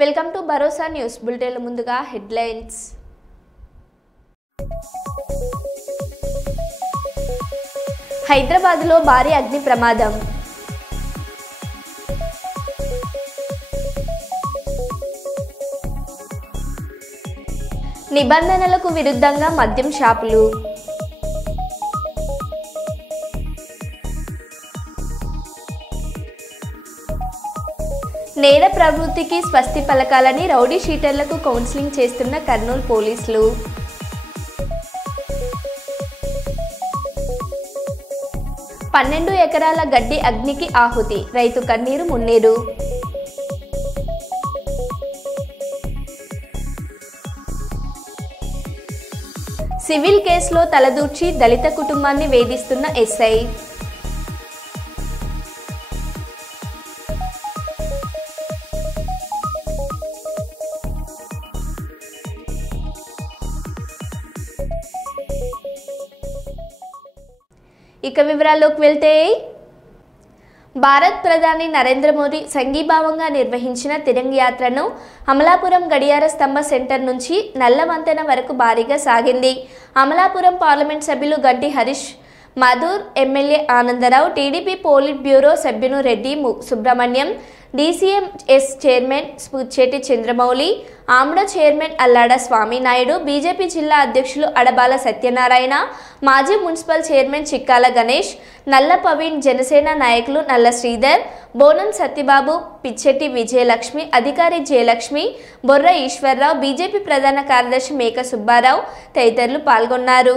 Welcome to Bharosa news bulletin ముందుగా headlines. హైదరాబాద్లో భారీ అగ్ని ప్రమాదం. నిబంధనలకు విరుద్ధంగా మద్యం షాపులు. నేర ప్రవృత్తికి స్వస్తి పలకాలని రౌడీ షీటర్లకు కౌన్సిలింగ్ చేస్తున్న కర్నూలు పోలీసులు. పన్నెండు ఎకరాల గడ్డి అగ్నికి ఆహుతి, రైతు కన్నీరు మున్నీరు. సివిల్ కేసులో తలదూర్చి దళిత కుటుంబాన్ని వేధిస్తున్న ఎస్ఐ. ఇక వివరాల్లోకి వెళ్తే, భారత్ ప్రధాని నరేంద్ర మోదీ సంఘీభావంగా నిర్వహించిన తిరంగ యాత్రను అమలాపురం గడియార స్తంభ సెంటర్ నుంచి నల్ల వంతెన వరకు భారీగా సాగింది. అమలాపురం పార్లమెంట్ సభ్యులు Ganti Harish Madhur, MLA Anandarao, TDP politburo సభ్యులు రెడ్డి సుబ్రహ్మణ్యం, డీసీఎంఎస్ చైర్మన్ పుచ్చేటి చంద్రమౌళి, ఆమ్డ చైర్మన్ అల్లాడ స్వామినాయుడు, బీజేపీ జిల్లా అధ్యక్షులు అడబాల సత్యనారాయణ, మాజీ మున్సిపల్ చైర్మన్ చిక్కాల గణేష్, నల్ల పవీన్, జనసేన నాయకులు నల్ల శ్రీధర్, బోనం సత్యబాబు, పిచ్చెట్టి విజయలక్ష్మి, అధికారి జయలక్ష్మి, బొర్ర ఈశ్వర్రావు, బీజేపీ ప్రధాన కార్యదర్శి మేక సుబ్బారావు తదితరులు పాల్గొన్నారు.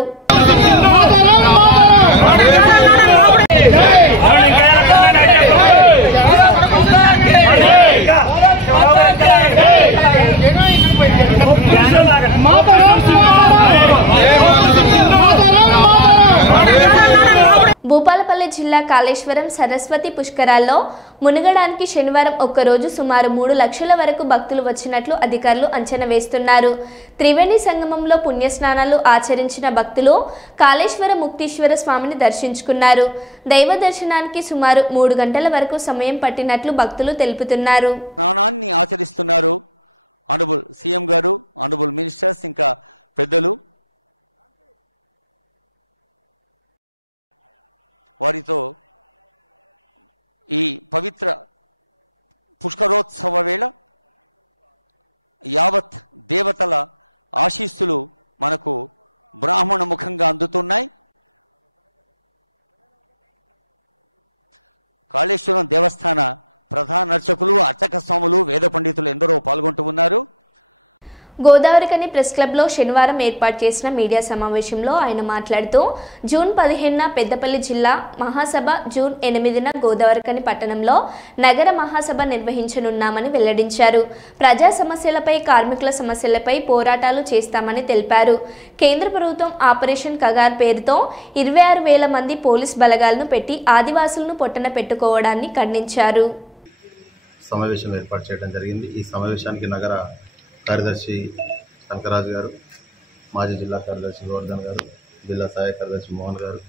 భూపాలపల్లి జిల్లా కాళేశ్వరం సరస్వతి పుష్కరాల్లో మునగడానికి శనివారం ఒక్కరోజు సుమారు 3 లక్షల వరకు భక్తులు వచ్చినట్లు అధికారులు అంచనా వేస్తున్నారు. త్రివేణి సంగమంలో పుణ్యస్నానాలు ఆచరించిన భక్తులు కాళేశ్వర ముక్తీశ్వర స్వామిని దర్శించుకున్నారు. దైవ దర్శనానికి సుమారు 3 గంటల వరకు సమయం పట్టినట్లు భక్తులు తెలుపుతున్నారు. స్నానాన్ని ఆచరిస్తున్నారు. ఆనరబుల్ సీఎం గారు, ఆనరబుల్ మినిస్టర్స్, ఇంకా పెద్దలు వారితో ఈ పవిత్ర పుష్కరోత్సవ వేళ యావత్ దేవతల ఆశీస్సులు మనకు బ్రాహ్మణ ముఖంగా అందుతున్నాయి. కాళేశ్వరం దేవస్థాన ప్రధాన అర్చకులు, అర్చక స్వాములు, వేద పండితులు ఎందరో పాల్గొంటూ ఉన్నారు. గోదావరికని ప్రెస్ క్లబ్లో శనివారం ఏర్పాటు చేసిన మీడియా సమావేశంలో ఆయన మాట్లాడుతూ, జూన్ 15న పెద్దపల్లి జిల్లా మహాసభ, జూన్ 8న గోదావరికని పట్టణంలో నగర మహాసభ నిర్వహించనున్నామని వెల్లడించారు. ప్రజా సమస్యలపై, కార్మికుల సమస్యలపై పోరాటాలు చేస్తామని తెలిపారు. కేంద్ర ప్రభుత్వం ఆపరేషన్ కగార్ పేరుతో 26,000 మంది పోలీస్ బలగాలను పెట్టి ఆదివాసులను పొట్టన పెట్టుకోవడాన్ని ఖండించారు. సమావేశం ఏర్పాటు చేయడం జరిగింది. ఈ సమావేశానికి నగర కార్యదర్శి కనకరాజు గారు, మాజీ జిల్లా కార్యదర్శి గోవర్ధన్ గారు, జిల్లా సహాయ కార్యదర్శి మోహన్ గారు,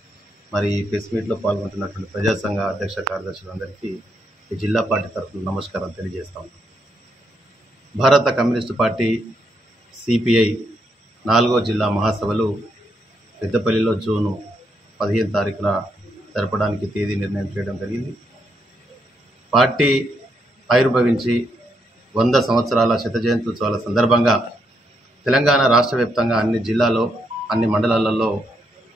మరి ఈ ప్రెస్ మీట్లో పాల్గొంటున్నటువంటి ప్రజాసంఘ అధ్యక్ష కార్యదర్శులందరికీ ఈ జిల్లా పార్టీ తరఫున నమస్కారాలు తెలియజేస్తాం. భారత కమ్యూనిస్టు పార్టీ సిపిఐ 4వ జిల్లా మహాసభలు పెద్దపల్లిలో జూన్ 15 తారీఖున జరపడానికి తేదీ నిర్ణయం చేయడం జరిగింది. పార్టీ ఆవిర్భవించి 100 సంవత్సరాల శత జయంత్యుత్సవాల సందర్భంగా తెలంగాణ రాష్ట్ర వ్యాప్తంగా అన్ని జిల్లాలో, అన్ని మండలాలలో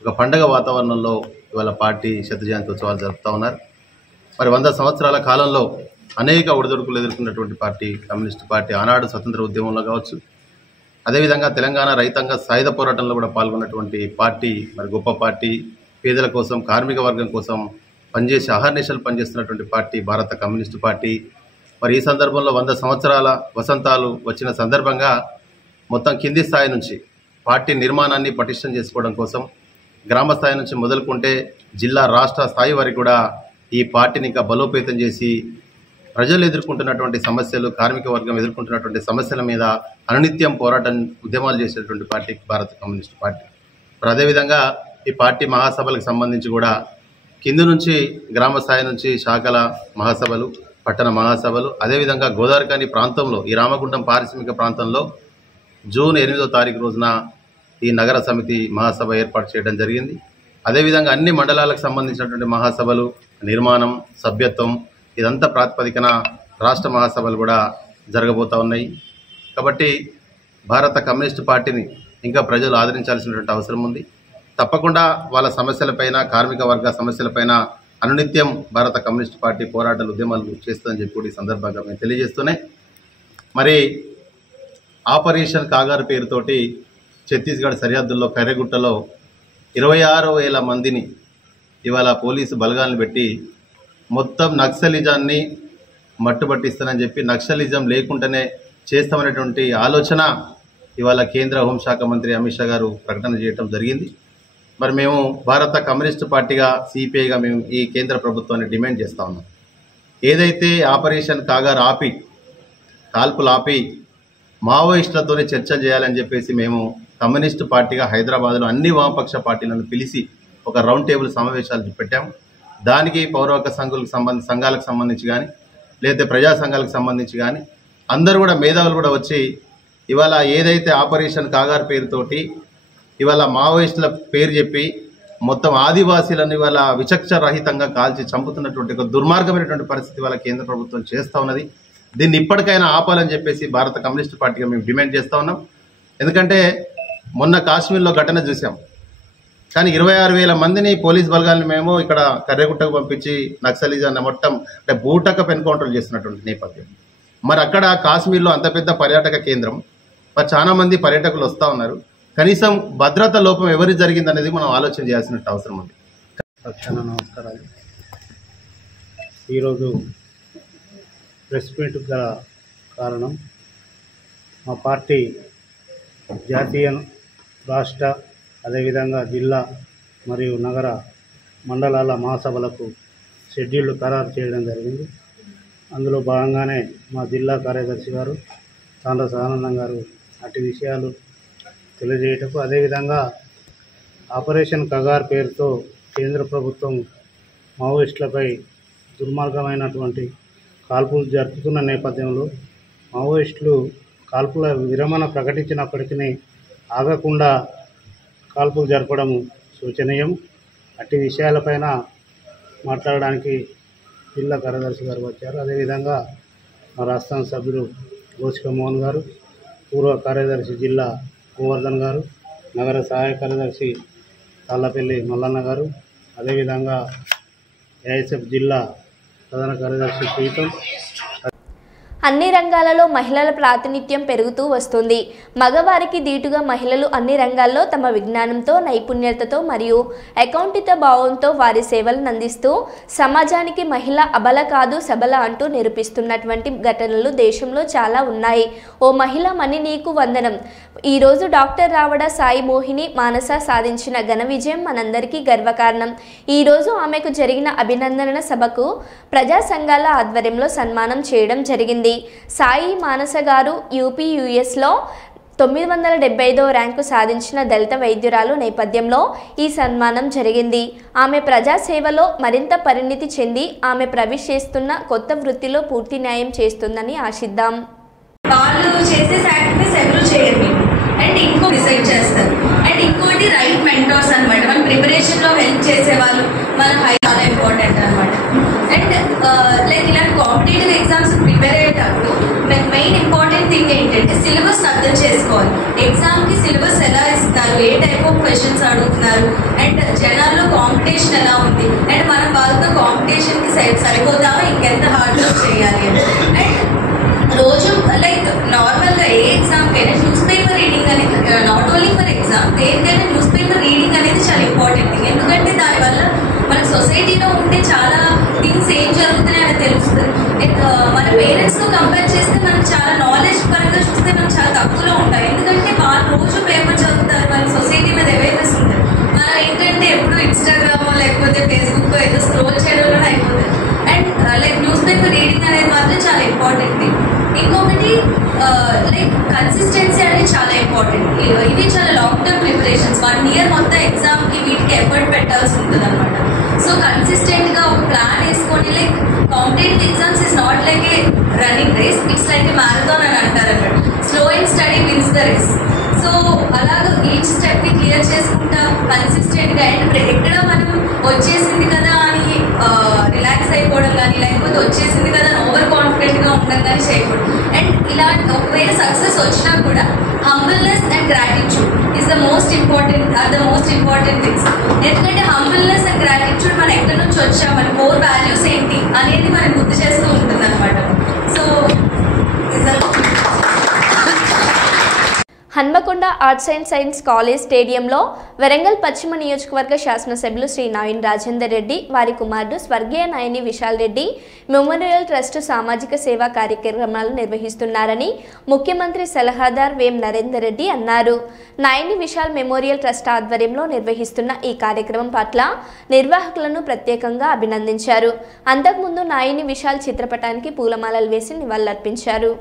ఒక పండగ వాతావరణంలో ఇవాళ పార్టీ శత జయంత్యుత్సవాలు జరుపుతూ ఉన్నారు. మరి 100 సంవత్సరాల కాలంలో అనేక ఒడిదొడుకులు ఎదుర్కొన్నటువంటి పార్టీ కమ్యూనిస్టు పార్టీ. ఆనాడు స్వతంత్ర ఉద్యమంలో కావచ్చు, అదేవిధంగా తెలంగాణ రైతాంగ సాయుధ పోరాటంలో కూడా పాల్గొన్నటువంటి పార్టీ. మరి గొప్ప పార్టీ, పేదల కోసం, కార్మిక వర్గం కోసం పనిచేసి అహర్నిశలు పనిచేస్తున్నటువంటి పార్టీ భారత కమ్యూనిస్టు పార్టీ. మరి ఈ సందర్భంలో 100 సంవత్సరాల వసంతాలు వచ్చిన సందర్భంగా మొత్తం కింది స్థాయి నుంచి పార్టీ నిర్మాణాన్ని పటిష్టం చేసుకోవడం కోసం గ్రామ స్థాయి నుంచి మొదలుకుంటే జిల్లా, రాష్ట్ర స్థాయి వరకు కూడా ఈ పార్టీని ఇంకా బలోపేతం చేసి ప్రజలు ఎదుర్కొంటున్నటువంటి సమస్యలు, కార్మిక వర్గం ఎదుర్కొంటున్నటువంటి సమస్యల మీద అనునిత్యం పోరాటం, ఉద్యమాలు చేసేటువంటి పార్టీ భారత కమ్యూనిస్టు పార్టీ. మరి అదేవిధంగా ఈ పార్టీ మహాసభలకు సంబంధించి కూడా కింది నుంచి, గ్రామ స్థాయి నుంచి శాఖల మహాసభలు, పట్టణ మహాసభలు, అదేవిధంగా గోదావరిఖని ప్రాంతంలో ఈ రామగుండం పారిశ్రామిక ప్రాంతంలో జూన్ 8వ తారీఖు రోజున ఈ నగర సమితి మహాసభ ఏర్పాటు చేయడం జరిగింది. అదేవిధంగా అన్ని మండలాలకు సంబంధించినటువంటి మహాసభలు, నిర్మాణం, సభ్యత్వం ఇదంతా ప్రాతిపదికన రాష్ట్ర మహాసభలు కూడా జరగబోతూ ఉన్నాయి. కాబట్టి భారత కమ్యూనిస్టు పార్టీని ఇంకా ప్రజలు ఆదరించాల్సినటువంటి అవసరం ఉంది. తప్పకుండా వాళ్ళ సమస్యలపైన, కార్మిక వర్గ సమస్యలపైన అనునిత్యం భారత కమ్యూనిస్టు పార్టీ పోరాటాలు, ఉద్యమాలు చేస్తుందని చెప్పి ఈ సందర్భంగా మేము తెలియజేస్తున్నాయి. మరి ఆపరేషన్ కాగారు పేరుతోటి ఛత్తీస్గఢ్ సరిహద్దుల్లో కర్రెగుట్టలో 26,000 మందిని ఇవాళ పోలీసు బలగాలను పెట్టి మొత్తం నక్సలిజాన్ని మట్టుబట్టిస్తానని చెప్పి, నక్సలిజం లేకుండానే చేస్తామనేటువంటి ఆలోచన ఇవాళ కేంద్ర హోంశాఖ మంత్రి అమిత్ షా గారు ప్రకటన చేయడం జరిగింది. మరి మేము భారత కమ్యూనిస్టు పార్టీగా, సిపిఐగా మేము ఈ కేంద్ర ప్రభుత్వాన్ని డిమాండ్ చేస్తా ఉన్నాం. ఏదైతే ఆపరేషన్ కాగారు కాల్పులు ఆపి మావోయిస్టులతోనే చర్చ చేయాలని చెప్పేసి మేము కమ్యూనిస్టు పార్టీగా హైదరాబాద్లో అన్ని వామపక్ష పార్టీలను పిలిచి ఒక రౌండ్ టేబుల్ సమావేశాలు పెట్టాము. దానికి పౌరహక్కు సంఘాలకు సంబంధించి కానీ, లేదా ప్రజా సంఘాలకు సంబంధించి కానీ అందరూ కూడా, మేధావులు కూడా వచ్చి ఇవాళ ఏదైతే ఆపరేషన్ కాగారు పేరుతోటి ఇవాళ మావోయిస్టుల పేరు చెప్పి మొత్తం ఆదివాసీలను ఇవాళ విచక్షరహితంగా కాల్చి చంపుతున్నటువంటి ఒక దుర్మార్గమైనటువంటి పరిస్థితి ఇవాళ కేంద్ర ప్రభుత్వం చేస్తూ ఉన్నది. దీన్ని ఇప్పటికైనా ఆపాలని చెప్పేసి భారత కమ్యూనిస్టు పార్టీగా మేము డిమాండ్ చేస్తూ ఉన్నాం. ఎందుకంటే మొన్న కాశ్మీర్లో ఘటన చూసాం. కానీ 26,000 మందిని పోలీస్ బలగాలను మేము ఇక్కడ కర్రెగుట్టకు పంపించి నక్సలిజాన్ని మొత్తం అంటే బూటకపు ఎన్కౌంటర్లు చేస్తున్నటువంటి నేపథ్యం. మరి అక్కడ కాశ్మీర్లో అంత పెద్ద పర్యాటక కేంద్రం, మరి చాలా మంది పర్యాటకులు వస్తూ ఉన్నారు. కనీసం భద్రత లోపం ఎవరి జరిగిందనేది మనం ఆలోచన చేయాల్సిన అవసరం ఉంది. నమస్కారాలు. ఈరోజు ప్రెస్ మీట్ గల కారణం, మా పార్టీ జాతీయ, రాష్ట్ర, అదేవిధంగా జిల్లా మరియు నగర మండలాల మహాసభలకు షెడ్యూల్ ఖరారు చేయడం జరిగింది. అందులో భాగంగానే మా జిల్లా కార్యదర్శి గారు తాండ్రస ఆనందం గారు అటు విషయాలు తెలియజేయటకు, అదేవిధంగా ఆపరేషన్ కగార్ పేరుతో కేంద్ర ప్రభుత్వం మావోయిస్టులపై దుర్మార్గమైనటువంటి కాల్పులు జరుపుతున్న నేపథ్యంలో మావోయిస్టులు కాల్పుల విరమణ ప్రకటించినప్పటికీ ఆగకుండా కాల్పులు జరపడం శోచనీయం. అట్టి విషయాలపైన మాట్లాడడానికి జిల్లా కార్యదర్శి గారు వచ్చారు. అదేవిధంగా మా రాష్ట్ర సభ్యులు గోచిక మోహన్ గారు, పూర్వ కార్యదర్శి జిల్లా గోవర్ధన్ గారు, నగర సహాయ కార్యదర్శి తాళ్ళపల్లి మల్లన్న గారు, అదేవిధంగా ఏఐఎస్ఎఫ్ జిల్లా ప్రధాన కార్యదర్శి ప్రీతం. అన్ని రంగాలలో మహిళల ప్రాతినిధ్యం పెరుగుతూ వస్తుంది. మగవారికి దీటుగా మహిళలు అన్ని రంగాల్లో తమ విజ్ఞానంతో, నైపుణ్యతతో మరియు అకౌంటిత భావంతో వారి సేవలను అందిస్తూ సమాజానికి మహిళ అబల కాదు సబల అంటూ నిరూపిస్తున్నటువంటి ఘటనలు దేశంలో చాలా ఉన్నాయి. ఓ మహిళ మణి నీకు వందనం. ఈరోజు డాక్టర్ రావడ సాయి మోహిని మానస సాధించిన ఘన విజయం మనందరికీ గర్వకారణం. ఈరోజు ఆమెకు జరిగిన అభినందన సభకు ప్రజా సంఘాల ఆధ్వర్యంలో సన్మానం చేయడం జరిగింది. సాయి మానస గారు యూపీయూఎస్లో 975వ ర్యాంకు సాధించిన దళిత వైద్యురాలు నేపథ్యంలో ఈ సన్మానం జరిగింది. ఆమె ప్రజాసేవలో మరింత పరిణితి చెంది ఆమె ప్రవేశిస్తున్న కొత్త వృత్తిలో పూర్తి న్యాయం చేస్తుందని ఆశిద్దాం. వాళ్ళు చేసే సాక్రిఫైస్ ఎవరు చేయరు అండ్ ఇంకో డిసైడ్ చేస్తారు. అండ్ ఇంకోటి రైట్ మెంటర్స్ అనమాట. మన ప్రిపరేషన్ లో హెల్ప్ చేసే వాళ్ళు మన హై చాలా ఇంపార్టెంట్ అనమాట. అండ్ లైక్ ఇలాంటి కాంపిటేటివ్ ఎగ్జామ్స్ ప్రిపేర్ అయ్యేటప్పుడు లైక్ మెయిన్ ఇంపార్టెంట్ థింగ్ ఏంటంటే సిలబస్ అర్థం చేసుకోవాలి. ఎగ్జామ్ కి సిలబస్ ఎలా ఇస్తారు, ఏ టైప్ ఆఫ్ క్వశ్చన్స్ అడుగుతున్నారు, అండ్ జనాల్లో కాంపిటీషన్ ఎలా ఉంది, అండ్ మనం వాళ్ళతో కాంపిటీషన్ కి సరిపోతామా, ఇంకెంత హార్డ్ వర్క్ చేయాలి. అండ్ రోజు లైక్ నార్మల్ గా ఏ ఎగ్జామ్ కైనా న్యూస్ పేపర్ రీడింగ్ అనేది, నాట్ ఓన్లీ ఫర్ ఎగ్జామ్, దేనికైనా న్యూస్ పేపర్ రీడింగ్ అనేది చాలా ఇంపార్టెంట్ థింగ్. ఎందుకంటే దానివల్ల మన సొసైటీలో ఉంటే చాలా థింగ్స్ ఏం జరుగుతున్నాయని తెలుస్తుంది. మన పేరెంట్స్ తో కంపేర్ చేస్తే మనకు చాలా నాలెడ్జ్ పరంగా చూస్తే మనం చాలా తక్కువలో ఉంటాం. ఎందుకంటే వాళ్ళు రోజు పేపర్ చదువుతారు, వాళ్ళ సొసైటీ మీద అవేర్నెస్ ఉంటుంది. మనం ఏంటంటే ఎప్పుడు ఇన్స్టాగ్రామ్ లేకపోతే ఫేస్బుక్ తో ఏదో స్క్రోల్ చేయడంలో అయిపోతుంది. And like news paper reading అనేది మాత్రం చాలా ఇంపార్టెంట్ థింగ్. ఇంకొకటి లైక్ కన్సిస్టెన్సీ అనేది చాలా ఇంపార్టెంట్. ఇది చాలా లాంగ్ టర్మ్ ప్రిపరేషన్స్, 1 year మొత్తం ఎగ్జామ్ కి వీటికి ఎఫర్ట్ పెట్టాల్సి ఉంటుంది అనమాట. సో కన్సిస్టెంట్ గా ఒక ప్లాన్ వేసుకొని like competitive exams is not running race, it's like marathon అని అంటారు అన్నట్టు. Slow and study wins the race. So అలాగా ఈచ్ స్టెప్ ని క్లియర్ చేసుకుంటా కన్సిస్టెంట్ గా అండ్ ఎక్కడ మనం వచ్చేసింది కదా అని రిలాక్స్ అయిపోవడం కానీ, లేకపోతే వచ్చేసింది కదా అని ఓవర్ కాన్ఫిడెంట్ గా ఉండడం కానీ చేయకూడదు. అండ్ ఇలా ఒకవేళ సక్సెస్ వచ్చినా కూడా humbleness and gratitude is the most important things. ఎందుకంటే హంబుల్నెస్ అండ్ గ్రాటిట్యూడ్ మనం ఎక్కడి నుంచి వచ్చాం, మన కోర్ వాల్యూస్ ఏంటి అనేది మనం గుర్తు చేస్తూ ఉంటుంది అనమాట. So Hanamkonda arts and science college స్టేడియంలో వరంగల్ పశ్చిమ నియోజకవర్గ శాసనసభ్యులు శ్రీ నాయని రాజేందర్ రెడ్డి, వారి కుమారుడు స్వర్గీయ నాయని విశాల్ రెడ్డి మెమోరియల్ ట్రస్ట్ సామాజిక సేవా కార్యక్రమాలు నిర్వహిస్తున్నారని ముఖ్యమంత్రి సలహాదార్ వేం నరేందర్ రెడ్డి అన్నారు. నాయని విశాల్ మెమోరియల్ ట్రస్ట్ ఆధ్వర్యంలో నిర్వహిస్తున్న ఈ కార్యక్రమం పట్ల నిర్వాహకులను ప్రత్యేకంగా అభినందించారు. అంతకుముందు నాయని విశాల్ చిత్రపటానికి పూలమాలలు వేసి నివాళులర్పించారు.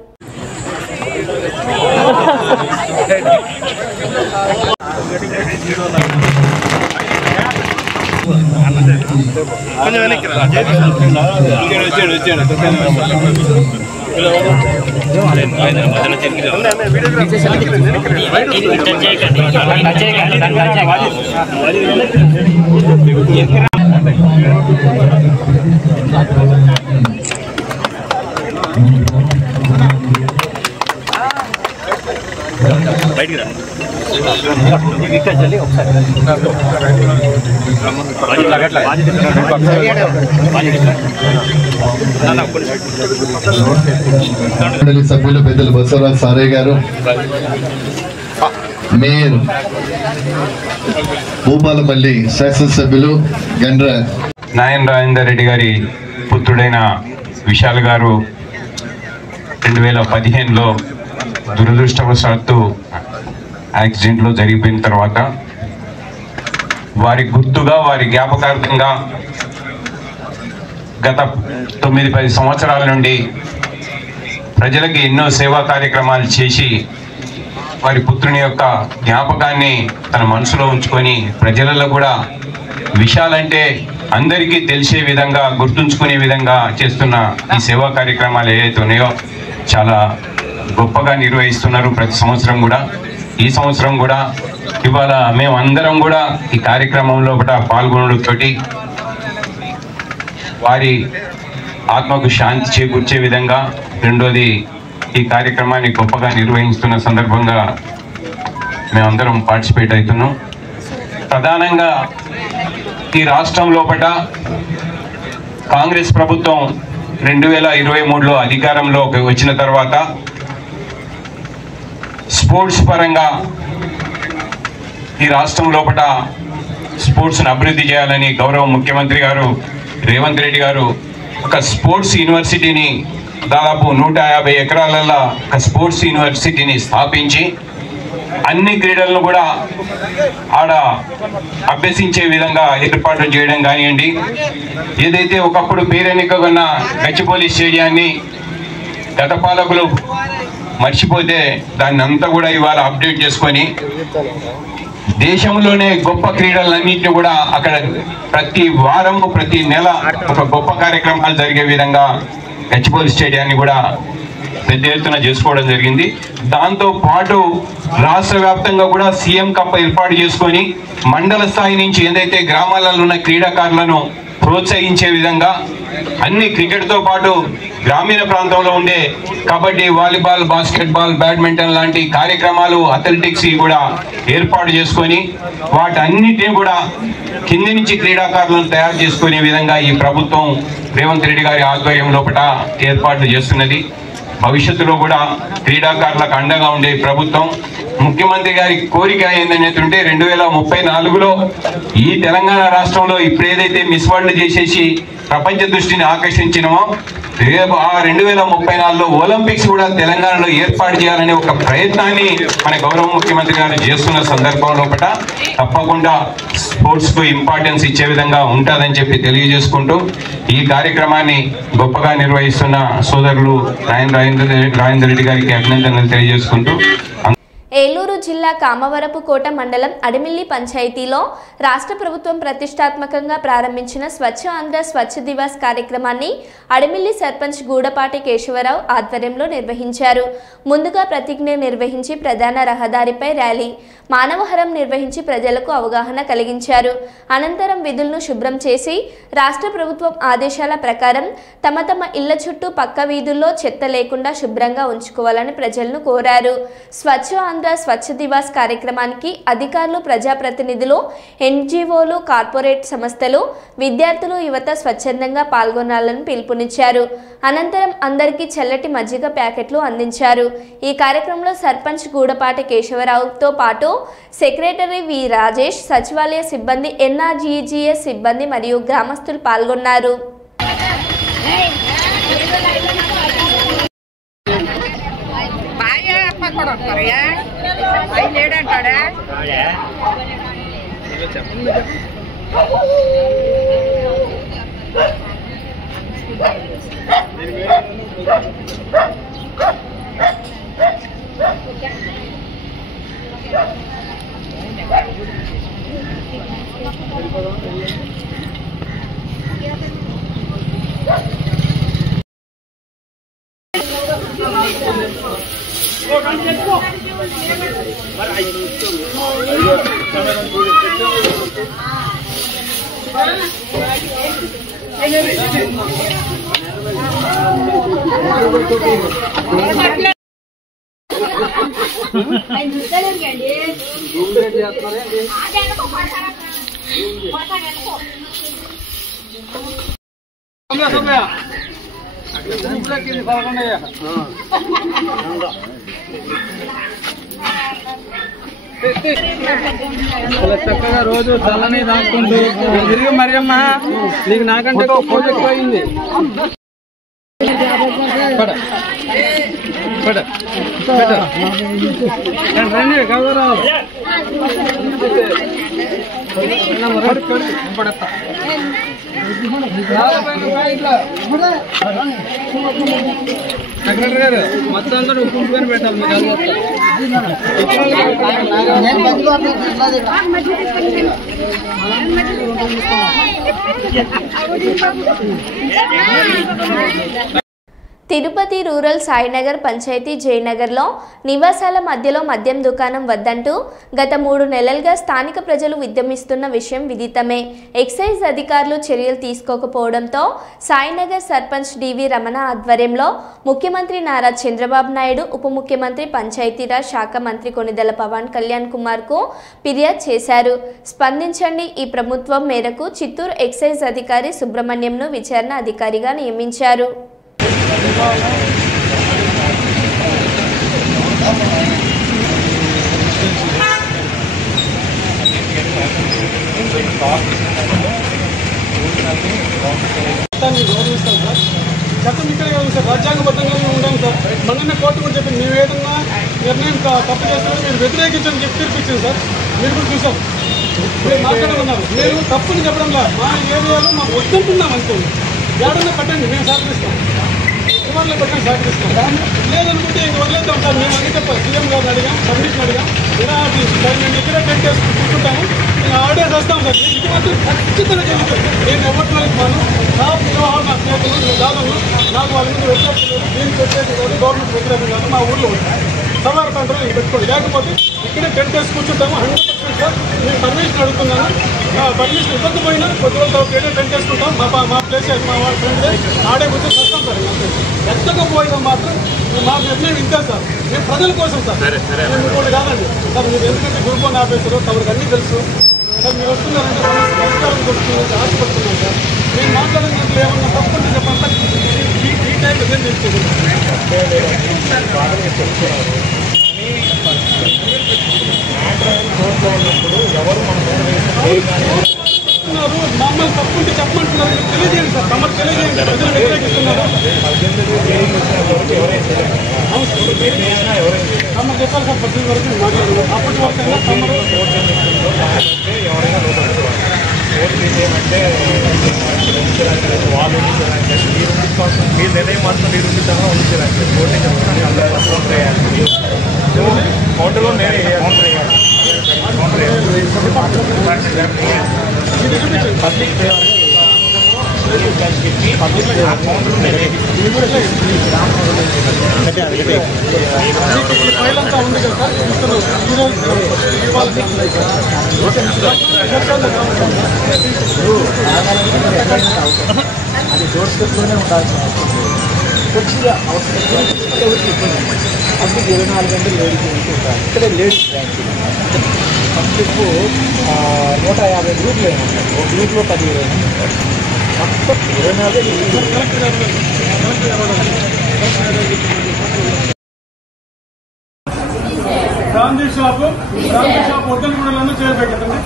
బయటికి రా. సభ్యులు పెద్దలు బసవరాజ్ సారయ్య గారు, మేయర్ భూపాలపల్లి శాసనసభ్యులు గండ్ర నాయన్ రాజేందర్ రెడ్డి గారి పుత్రుడైన విశాల్ గారు 2015లో దురదృష్టవశాత్తు యాక్సిడెంట్లో జరిగిపోయిన తర్వాత వారి గుర్తుగా, వారి జ్ఞాపకార్థంగా గత 9-10 సంవత్సరాల నుండి ప్రజలకి ఎన్నో సేవా కార్యక్రమాలు చేసి వారి పుత్రుని యొక్క జ్ఞాపకాన్ని తన మనసులో ఉంచుకొని ప్రజలలో కూడా విశాల్ అంటే అందరికీ తెలిసే విధంగా, గుర్తుంచుకునే విధంగా చేస్తున్న ఈ సేవా కార్యక్రమాలు ఏవైతే ఉన్నాయో చాలా గొప్పగా నిర్వహిస్తున్నారు ప్రతి సంవత్సరం కూడా. ఈ సంవత్సరం కూడా ఇవాళ మేము అందరం కూడా ఈ కార్యక్రమంలో కూడా పాల్గొనడంతో వారి ఆత్మకు శాంతి చేకూర్చే విధంగా, రెండోది ఈ కార్యక్రమాన్ని గొప్పగా నిర్వహిస్తున్న సందర్భంగా మేమందరం పార్టిసిపేట్ అవుతున్నాం. ప్రధానంగా ఈ రాష్ట్రం లోపల కాంగ్రెస్ ప్రభుత్వం 2023లో అధికారంలోకి వచ్చిన తర్వాత స్పోర్ట్స్ పరంగా ఈ రాష్ట్రం లోపల స్పోర్ట్స్ను అభివృద్ధి చేయాలని గౌరవ ముఖ్యమంత్రి గారు రేవంత్ రెడ్డి గారు ఒక స్పోర్ట్స్ యూనివర్సిటీని దాదాపు 150 ఎకరాలలో ఒక స్పోర్ట్స్ యూనివర్సిటీని స్థాపించి అన్ని క్రీడలను కూడా ఆడ అభ్యసించే విధంగా ఏర్పాట్లు చేయడం కానివ్వండి, ఏదైతే ఒకప్పుడు పేరెన్నికగా ఉన్న గచ్చిబౌలి స్టేడియాన్ని గత పాలకులు మర్చిపోతే దాన్ని అంతా కూడా ఇవాళ అప్డేట్ చేసుకొని దేశంలోనే గొప్ప క్రీడలన్నింటినీ కూడా అక్కడ ప్రతి వారం, ప్రతి నెల ఒక గొప్ప కార్యక్రమాలు జరిగే విధంగా గచ్చిబౌలి స్టేడియాన్ని కూడా పెద్ద ఎత్తున చేసుకోవడం జరిగింది. దాంతో పాటు రాష్ట్ర వ్యాప్తంగా కూడా సీఎం కప్ ఏర్పాటు చేసుకొని మండల స్థాయి నుంచి ఏదైతే గ్రామాలలో ఉన్న క్రీడాకారులను ప్రోత్సహించే విధంగా అన్ని క్రికెట్తో పాటు గ్రామీణ ప్రాంతంలో ఉండే కబడ్డీ, వాలీబాల్, బాస్కెట్బాల్, బ్యాడ్మింటన్ లాంటి కార్యక్రమాలు, అథ్లెటిక్స్ కూడా ఏర్పాటు చేసుకొని వాటన్నిటిని కూడా కింది నుంచి క్రీడాకారులను తయారు చేసుకునే విధంగా ఈ ప్రభుత్వం రేవంత్ రెడ్డి గారి ఆధ్వర్యం లోపల ఏర్పాట్లు చేస్తున్నది. భవిష్యత్తులో కూడా క్రీడాకారులకు అండగా ఉండే ప్రభుత్వం. ముఖ్యమంత్రి గారి కోరిక ఏంటంటే 2034లో ఈ తెలంగాణ రాష్ట్రంలో ఇప్పుడు ఏదైతే మిస్ వరల్డ్ చేసేసి ప్రపంచ దృష్టిని ఆకర్షించినమో ఆ 2034లో ఒలింపిక్స్ కూడా తెలంగాణలో ఏర్పాటు చేయాలనే ఒక ప్రయత్నాన్ని మన గౌరవ ముఖ్యమంత్రి గారు చేస్తున్న సందర్భంలో తప్పకుండా స్పోర్ట్స్కు ఇంపార్టెన్స్ ఇచ్చే విధంగా ఉంటుందని చెప్పి తెలియజేసుకుంటూ ఈ కార్యక్రమాన్ని గొప్పగా నిర్వహిస్తున్న సోదరులు రాజేందర్ రెడ్డి గారికి అభినందనలు తెలియజేసుకుంటూ ఏలూరు జిల్లా కామవరపుకోట మండలం అడిమిల్లి పంచాయతీలో రాష్ట్ర ప్రభుత్వం ప్రతిష్టాత్మకంగా ప్రారంభించిన స్వచ్ఛ ఆంధ్ర స్వచ్ఛ దివాస్ కార్యక్రమాన్ని అడిమిల్లి సర్పంచ్ గూడపాటి కేశవరావు ఆధ్వర్యంలో నిర్వహించారు. ముందుగా ప్రతిజ్ఞ నిర్వహించి ప్రధాన రహదారిపై ర్యాలీ, మానవహారం నిర్వహించి ప్రజలకు అవగాహన కలిగించారు. అనంతరం విధులను శుభ్రం చేసి రాష్ట్ర ప్రభుత్వం ఆదేశాల ప్రకారం తమ తమ ఇళ్ల చుట్టూ పక్క వీధుల్లో చెత్త లేకుండా శుభ్రంగా ఉంచుకోవాలని ప్రజలను కోరారు. స్వచ్ఛ ఆంధ్ర స్వచ్ఛ దివాస్ కార్యక్రమానికి అధికారులు, ప్రజాప్రతినిధులు, ఎన్జీఓలు, కార్పొరేట్ సంస్థలు, విద్యార్థులు, యువత స్వచ్ఛందంగా పాల్గొనాలని పిలుపునిచ్చారు. అనంతరం అందరికీ చల్లటి మజ్జిగ ప్యాకెట్లు అందించారు. ఈ కార్యక్రమంలో సర్పంచ్ గూడపాటి కేశవరావుతో పాటు సెక్రటరీ వి రాజేష్, సచివాలయ సిబ్బంది, ఎన్ఆర్జీజీఎస్ సిబ్బంది మరియు గ్రామస్తులు పాల్గొన్నారు. చక్కగా రోజు చల్లని తాకుంటూ తిరిగి మరి అమ్మా నీకు నాకంటే ఫోన్ ఎక్కువ అయింది. రండి కవరావు సెక్రటరీ గారు మొత్తం అందరూ ఉప్పుకొని పెట్టాలి. తిరుపతి రూరల్ సాయినగర్ పంచాయతీ జయనగర్లో నివాసాల మధ్యలో మద్యం దుకాణం వద్దంటూ గత 3 నెలలుగా స్థానిక ప్రజలు ఉద్యమిస్తున్న విషయం విదితమే. ఎక్సైజ్ అధికారులు చర్యలు తీసుకోకపోవడంతో సాయినగర్ సర్పంచ్ డివి రమణ ఆధ్వర్యంలో ముఖ్యమంత్రి నారా చంద్రబాబు నాయుడు, ఉప ముఖ్యమంత్రి పంచాయతీరాజ్ శాఖ మంత్రి కొనిదెల పవన్ కళ్యాణ్ కుమార్కు ఫిర్యాదు చేశారు. స్పందించండి. ఈ ప్రభుత్వం మేరకు చిత్తూరు ఎక్సైజ్ అధికారి సుబ్రహ్మణ్యంను విచారణ అధికారిగా నియమించారు. రాజ్యాంగబద్ధంగానే ఉంటాం సార్. మనమే కోర్టు కూడా చెప్పి మేము ఏదన్నా నిర్ణయం తప్పు చేస్తారో మీరు వ్యతిరేకించని చెప్పి తీర్పిచ్చింది సార్. మీరు కూడా చూసాం, మీరు మాట్లాడమన్నారు. మేము తప్పుని చెప్పడం లేదు, మా ఏరియాలో మాకు వస్తుంటున్నాం అంతే. ఏడన్నా పట్టండి, మేము సహకరిస్తాం. కుమార్లో పెట్టండి, సహకరిస్తాం. లేదనుకుంటే వదిలేద్దాం సార్. మేము అడిగి చెప్పాలి, సీఎం గారు అడిగాం, కమిషన్ అడిగాం. మేము ఇక్కడే పెట్టేసి కూర్చుంటాము, మేము ఆవిడే చేస్తాం సార్. ఇది మాత్రం ఖచ్చితంగా చెబుతాం. నేను ఎవరిలో నా పిల్లలు నా స్నేహితులు దాదాపు నాకు వాళ్ళకి వ్యతిరేకం దీనికి వ్యతిరేకం గవర్నమెంట్ వ్యతిరేకం కాదు. మా ఊళ్ళో సవారు ప్రాంతంలో పెట్టుకోండి, లేకపోతే ఇక్కడే పెట్టేసి కూర్చుంటాము. 100% సార్. మేము పర్మిషన్ అడుగుతున్నాము. పర్మిషన్ ఇవ్వకపోయినా కొద్ది రోజులు ఒకటే పెట్టేసుకుంటాం. మా ప్లేస్ మా వాళ్ళ ఫ్రెండ్స్ ఆడే కూర్చొని వస్తాం సార్. ఎత్తకపోయినా మాత్రం మా నిర్ణయం ఇంతే సార్. మేము ప్రజల కోసం సార్, మేము ఇంకోటి కాదండి సార్. మీరు ఎందుకంటే గ్రూప్ ఆఫీసర్ ఎవరికి అన్నీ తెలుసు సార్. మీరు వస్తున్నారు, ఆశపడుతున్నాం సార్. మేము మాట్లాడడానికి ఏమన్నా మామూలు తప్పుంటే చెప్పమంటున్నారు. తెలియజేయండి సార్, తమకు తెలియజేయండి. ప్రజలు వ్యతిరేకిస్తున్నారు. తమకు చెప్పాలి సార్. 18 వరకు అప్పటి వరకు గాంధీ షాప్ వద్దని కూడా చేయబెట్టండి.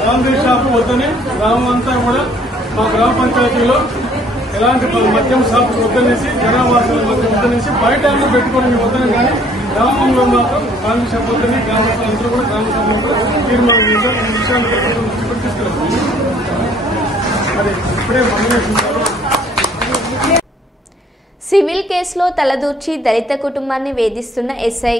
గాంధీ షాప్ వద్దని గ్రామం అంతా కూడా మా గ్రామ పంచాయతీలో ఎలాంటి మద్యం షాప్ వద్దనేసి గ్రామవాసుల మధ్య వద్దనేసి బయట ఏమైనా పెట్టుకొని మీ వద్దని కానీ గ్రామంలో మాత్రం గాంధీ షాప్ వద్దని గ్రామస్తులందరూ కూడా గ్రామసభలో తీర్మానం చేశారు. ఈ విషయాన్ని తీసుకెళ్తారు. మరి ఇప్పుడే మనమే చూసారు. సివిల్ కేసులో తలదూర్చి దళిత కుటుంబాన్ని వేధిస్తున్న ఎస్ఐ.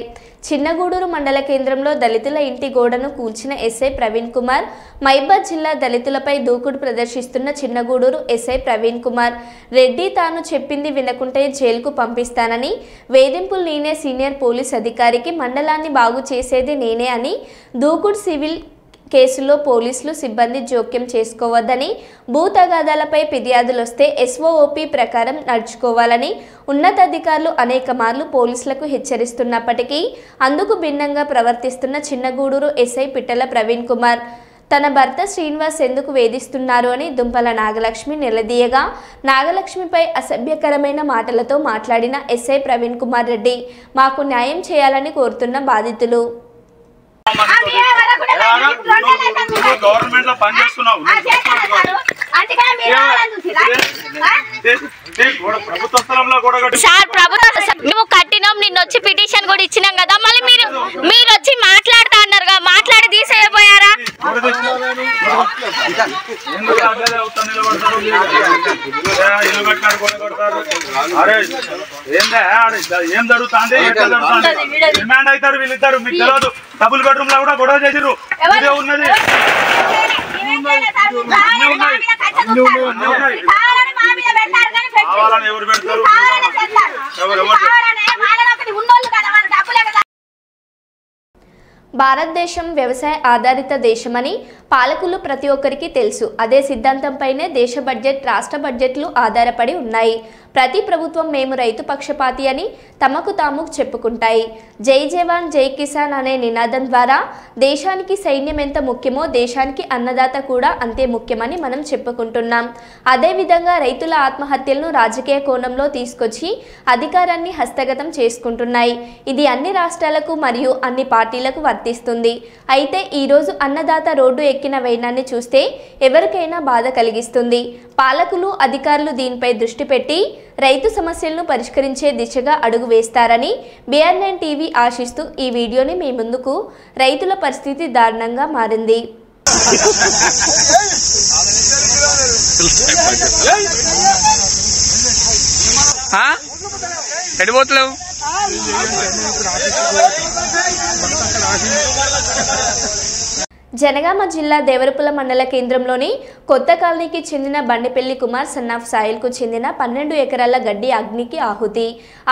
చిన్నగూడూరు మండల కేంద్రంలో దళితుల ఇంటి గోడను కూల్చిన ఎస్ఐ ప్రవీణ్ కుమార్. మైబాద్ జిల్లా దళితులపై దూకుడు ప్రదర్శిస్తున్న చిన్నగూడూరు ఎస్ఐ ప్రవీణ్ కుమార్ రెడ్డి తాను చెప్పింది వినకుంటే జైలుకు పంపిస్తానని, వేధింపులు నేనే, సీనియర్ పోలీస్ అధికారికి మండలాన్ని బాగు చేసేది నేనే అని, దూకుడు సివిల్ కేసులో పోలీసులు సిబ్బంది జోక్యం చేసుకోవద్దని, భూ తగాదాలపై ఫిర్యాదులు వస్తే SOP ప్రకారం నడుచుకోవాలని ఉన్నతాధికారులు అనేక మార్లు పోలీసులకు హెచ్చరిస్తున్నప్పటికీ అందుకు భిన్నంగా ప్రవర్తిస్తున్న చిన్నగూడూరు ఎస్ఐ పిట్టల ప్రవీణ్ కుమార్ తన భర్త శ్రీనివాస్ ఎందుకు వేధిస్తున్నారు అని దుంపల నాగలక్ష్మి నిలదీయగా, నాగలక్ష్మిపై అసభ్యకరమైన మాటలతో మాట్లాడిన ఎస్ఐ ప్రవీణ్ కుమార్ రెడ్డి మాకు న్యాయం చేయాలని కోరుతున్న బాధితులు. గవర్నమెంట్ లో పని చేస్తున్నావు, ప్రభుత్వ స్థలంలో కూడా మేము కట్టినాం, నిన్న వచ్చి పిటిషన్ కూడా ఇచ్చినాం కదా, మళ్ళీ మీరు వచ్చి మాట్లాడుతా అన్నారు, మాట్లాడి తీసేయబోయారా? ఇల్లు కట్టినాడు కూడా కొడతారు. అరే ఏం జరుగుతుంది, డిమాండ్ అవుతారు వీళ్ళిద్దరు, మీకు తెలియదు. డబుల్ బెడ్రూమ్ లో కూడా గొడవ చేసిర్రు. ఇదే ఉన్నది, కావాలని ఎవరు పెడతారు? భారతదేశం వ్యవసాయ ఆధారిత దేశమని పాలకులు ప్రతి ఒక్కరికి తెలుసు. అదే సిద్ధాంతంపైనే దేశ బడ్జెట్, రాష్ట్ర బడ్జెట్లు ఆధారపడి ఉన్నాయి. ప్రతి ప్రభుత్వం మేము రైతు పక్షపాతి అని తమకు తాము చెప్పుకుంటాయి. జై జవాన్ జై కిసాన్ అనే నినాదం ద్వారా దేశానికి సైన్యం ఎంత ముఖ్యమో దేశానికి అన్నదాత కూడా అంతే ముఖ్యమని మనం చెప్పుకుంటున్నాం. అదేవిధంగా రైతుల ఆత్మహత్యలను రాజకీయ కోణంలో తీసుకొచ్చి అధికారాన్ని హస్తగతం చేసుకుంటున్నాయి. ఇది అన్ని రాష్ట్రాలకు మరియు అన్ని పార్టీలకు వర్తిస్తుంది. అయితే ఈరోజు అన్నదాత రోడ్డు ఎక్కిన వైనాన్ని చూస్తే ఎవరికైనా బాధ కలిగిస్తుంది. పాలకులు, అధికారులు దీనిపై దృష్టి పెట్టి రైతు సమస్యలను పరిష్కరించే దిశగా అడుగు వేస్తారని BR9 టీవీ ఆశిస్తూ ఈ వీడియోని మీ ముందుకు. రైతుల పరిస్థితి దారుణంగా మారింది. జనగామ జిల్లా దేవరపుల మండల కేంద్రంలోని కొత్త కాలనీకి చెందిన బండిపల్లి కుమార్ సన్నాఫ్ సాయిల్కు చెందిన 12 ఎకరాల గడ్డి అగ్నికి ఆహుతి.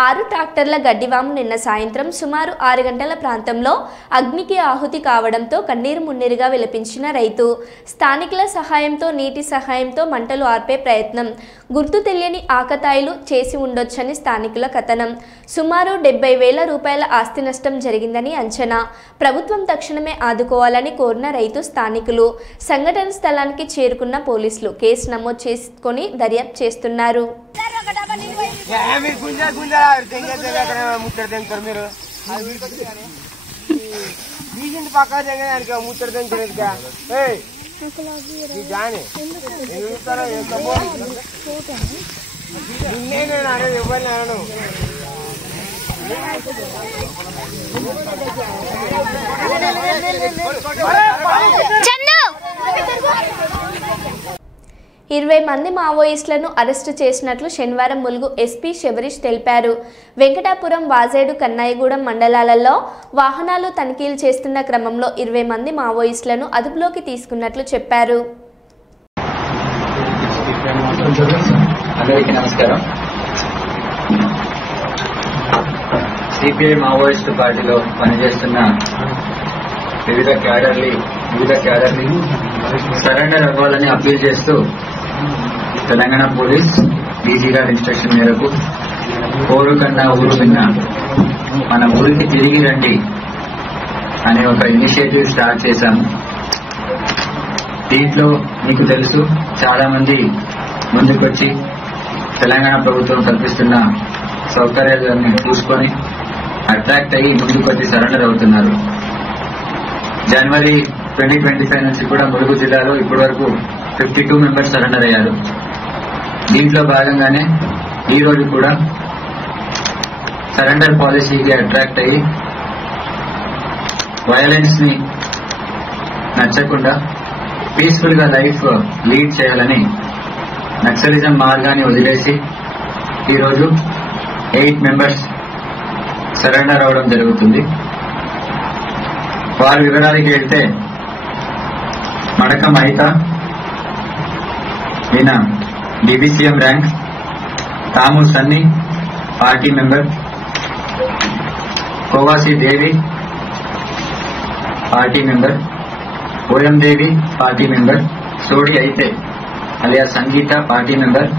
6 ట్రాక్టర్ల గడ్డివాము నిన్న సాయంత్రం సుమారు 6 గంటల ప్రాంతంలో అగ్నికి ఆహుతి కావడంతో కన్నీరు మున్నీరుగా విలపించిన రైతు. స్థానికుల సహాయంతో, నీటి సహాయంతో మంటలు ఆర్పే ప్రయత్నం. గుర్తు తెలియని ఆకతాయిలు చేసి ఉండొచ్చని స్థానికుల కథనం. సుమారు 70,000 రూపాయల ఆస్తి నష్టం జరిగిందని అంచనా. ప్రభుత్వం తక్షణమే ఆదుకోవాలని కోరిన రైతు, స్థానికులు. సంఘటన స్థలానికి చేరుకున్న పోలీసులు కేసు నమోదు చేసుకొని దర్యాప్తు చేస్తున్నారు. 20 మంది మావోయిస్టులను అరెస్టు చేసినట్లు శనివారం ములుగు ఎస్పీ శబరీష్ తెలిపారు. వెంకటాపురం, వాజేడు, కన్నాయిగూడెం మండలాలలో వాహనాలు తనిఖీలు చేస్తున్న క్రమంలో 20 మంది మావోయిస్టులను అదుపులోకి తీసుకున్నట్లు చెప్పారు. అందరికీ నమస్కారం. సిపిఐ మావోయిస్టు పార్టీలో పనిచేస్తున్న వివిధ క్యాడర్ని సరెండర్ అవ్వాలని అప్పీల్ చేస్తూ తెలంగాణ పోలీస్ డీజీ గారి ఇన్స్ట్రక్షన్ మేరకు ఊరు కన్నా ఊరు విన్నా మన ఊరికి తిరిగి రండి అనే ఒక ఇనిషియేటివ్ స్టార్ట్ చేశాము. దీంట్లో మీకు తెలుసు, చాలా మంది ముందుకొచ్చి తెలంగాణ ప్రభుత్వం కల్పిస్తున్న సౌకర్యాలను చూసుకొని అట్రాక్ట్ అయ్యి ముందుకొచ్చి సరెండర్ అవుతున్నారు. జనవరి 2025 నుంచి కూడా ములుగు జిల్లాలో ఇప్పటి వరకు 52 మెంబర్స్ సరెండర్ అయ్యారు. దీంట్లో భాగంగానే ఈ రోజు కూడా సరెండర్ పాలసీకి అట్రాక్ట్ అయ్యి వైలెన్స్ ని నచ్చకుండా పీస్ఫుల్ గా లైఫ్ లీడ్ చేయాలని నక్సలిజం మార్గాన్ని వదిలేసి ఈరోజు 8 మెంబర్స్ సరెండర్ అవడం జరుగుతుంది. వారి వివరాలకి వెళ్తే మడకం అయితా, ఈయన DBCM rank, Tamu Sanni party member, Kovasi Devi party member, Oyam Devi party member, Sodi Aite alias Sangeeta party member,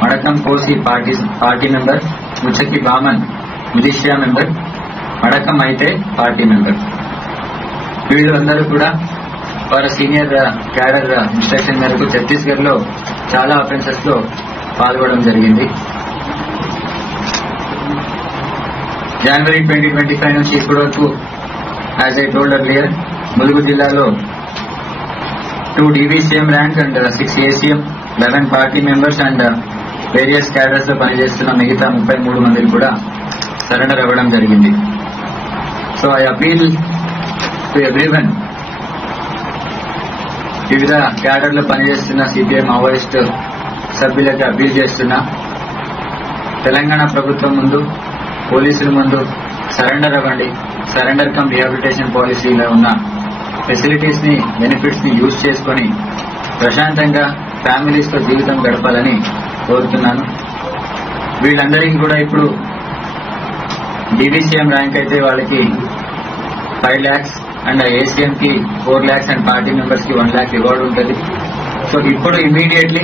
Madkam Kosi party member, Muchaki Baman militia member, Madkam Aite party member. వీళ్ళు అందరూ కూడా వారి సీనియర్ క్యాడర్ ఇన్స్ట్రక్షన్ మేరకు ఛత్తీస్గఢ్ లో చాలా అఫెన్సెస్ లో పాల్గొనడం జరిగింది. జనవరి 2025 నుంచి ఇప్పటి వరకు as I told earlier Mulugu జిల్లాలో 2 DVCM rank and 6 ACM, 11 party members and various cadres లో పనిచేస్తున్న మిగతా 33 మందిని కూడా సరెండర్ అవ్వడం జరిగింది. So I appeal to everyone, వివిధ క్యాడర్లో పనిచేస్తున్న సిపిఐ మావోయిస్ట్ సభ్యులకి అపీల్ చేస్తున్నా, తెలంగాణ ప్రభుత్వం ముందు, పోలీసుల ముందు సరెండర్ అవ్వండి. సరెండర్ కమ్ రిహాబిలిటేషన్ పాలసీలో ఉన్న ఫెసిలిటీస్ ని, బెనిఫిట్స్ ని యూజ్ చేసుకుని ప్రశాంతంగా ఫ్యామిలీస్ తో జీవితం గడపాలని కోరుతున్నాను. వీళ్ళందరికీ కూడా ఇప్పుడు డివిసిఎం ర్యాంక్ అయితే వాళ్ళకి 5 lakhs అండ్ ఏసీఎం కి 4 lakhs అండ్ పార్టీ మెంబర్స్ కి 1 lakh రివార్డ్ ఉంటుంది. సో ఇప్పుడు ఇమీడియట్లీ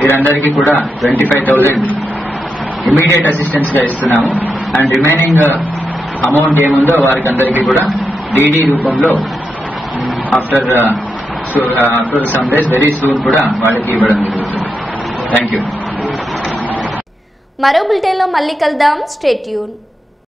వీరందరికీ కూడా 25,000 ఇమీడియట్ అసిస్టెన్స్ గా ఇస్తున్నాము. అండ్ రిమైనింగ్ అమౌంట్ ఏముందో వారికి అందరికీ కూడా డీడీ రూపంలో after some days very soon కూడా వాళ్ళకి ఇవ్వడం జరుగుతుంది. Thank you. మరో బులెటిన్లో మళ్ళీ కలుద్దాం. Stay tune.